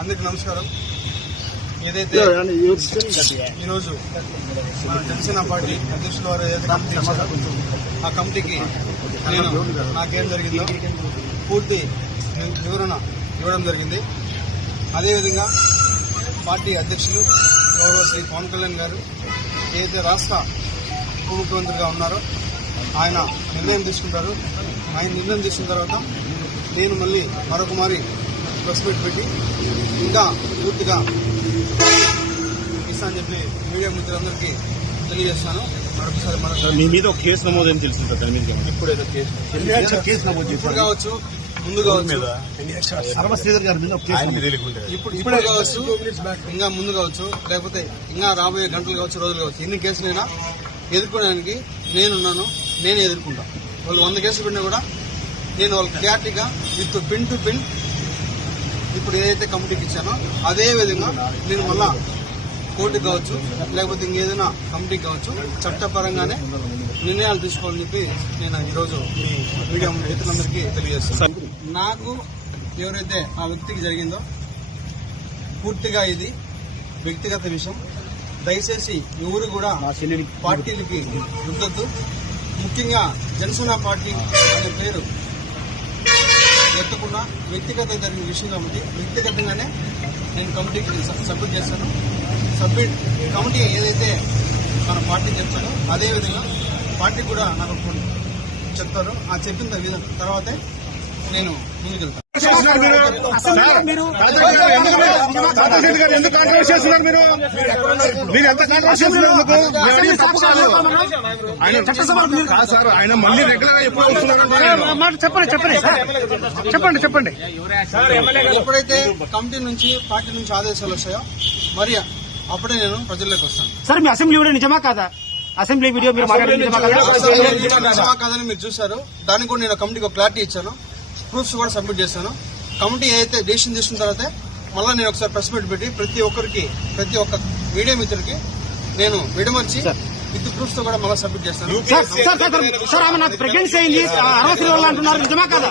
అందరికి నమస్కారం. ఏదైతే ఈరోజు జనసేన పార్టీ అధ్యక్షుల వారు ఏదైతే కమిటీ ఇచ్చారో, ఆ కమిటీకి నేను నాకేం జరిగిందో పూర్తి వివరణ ఇవ్వడం జరిగింది. అదేవిధంగా పార్టీ అధ్యక్షులు గౌరవ శ్రీ పవన్ కళ్యాణ్ గారు ఏదైతే రాష్ట్ర ఉప ముఖ్యమంత్రిగా ఉన్నారో ఆయన నిర్ణయం తీసుకుంటారు. ఆయన నిర్ణయం తీసుకున్న తర్వాత నేను మళ్ళీ మరొక మారి ప్రెస్ మీట్ పెట్టి ఇంకా పూర్తిగా ఇస్తా అని చెప్పి మీడియా మిత్రులందరికీ తెలియజేస్తాను. మరొకసారి మరొక మీ మీద ఒక కేసు నమోదు తెలుస్తుంది దాని మీద ఇప్పుడు ఏదో కేసు. కేసు నమోదు ఇప్పుడు కావచ్చు ముందు. కావచ్చు గారి మీద ఇప్పుడు ఇప్పుడు కావచ్చు ఇంకా ముందు కావచ్చు లేకపోతే ఇంకా రాబోయే గంటలు కావచ్చు రోజులు కావచ్చు ఎన్ని కేసులైనా ఎదుర్కోవడానికి నేనున్నాను నేను ఎదుర్కొంటా. వాళ్ళు వంద కేసులు పెట్టినా కూడా నేను వాళ్ళకి క్లారిటీగా విత్ పిన్ టు పిన్ ఇప్పుడు ఏదైతే కమిటీకి ఇచ్చానో అదే విధంగా నేను మళ్ళా కోర్టుకి కావచ్చు లేకపోతే ఇంకేదైనా కమిటీకి కావచ్చు చట్టపరంగానే నిర్ణయాలు తీసుకోవాలని చెప్పి నేను ఈరోజు మీ మీడియా మిత్రులందరికీ తెలియజేస్తాను నాకు ఎవరైతే ఆ వ్యక్తికి జరిగిందో పూర్తిగా ఇది వ్యక్తిగత విషయం. దయచేసి ఎవరు కూడా పార్టీలకి రుద్దొద్దు. ముఖ్యంగా జనసేన పార్టీ అనే పేరు ఎత్తకుండా వ్యక్తిగత జరిగిన విషయం కాబట్టి వ్యక్తిగతంగానే నేను కమిటీకి సబ్మిట్ చేస్తాను. సబ్మిట్ కమిటీ ఏదైతే మన పార్టీ చెప్తారో అదే విధంగా పార్టీ కూడా నాకు చెప్తారు. ఆ చెప్పిన విధ- తర్వాతే నేను ఎందుకు కాంట్రవర్సీ చేస్తున్నారు మీరు? మీరు ఎంత కాంట్రవర్సీ చేస్తున్నారు సార్ ఆయన మళ్ళీ రెగ్యులర్గా ఎప్పుడు వస్తున్నారు మాట చెప్పండి చెప్పండి సార్. చెప్పండి. చెప్పండి ఎప్పుడైతే కమిటీ నుంచి పార్టీ నుంచి ఆదేశాలు వస్తాయో మరి అప్పుడే నేను ప్రజల్లోకి వస్తాను. సార్ మీ అసెంబ్లీ వీడియో నిజమా కాదా? అసెంబ్లీ వీడియో మీరు నిజమా కాదా? నిజమా కాదని మీరు చూశారు. దానికి కూడా నేను కమిటీకి ఒక క్లారిటీ ఇచ్చాను. ప్రూఫ్స్ కూడా సబ్మిట్ చేశాను కమిటీ ఏదైతే డెసిషన్ తీసుకున్న తర్వాత మళ్ళీ నేను ఒకసారి ప్రెస్ మీట్ పెట్టి ప్రతి ఒక్కరికి ప్రతి ఒక్క మీడియా మిత్రుడికి నేను విడమర్చి విత్ ప్రూఫ్స్తో కూడా మళ్ళీ సబ్మిట్ చేస్తాను ప్రెగ్నెన్సీ అయింది అరవై అంటున్నారు నిజమా కాదా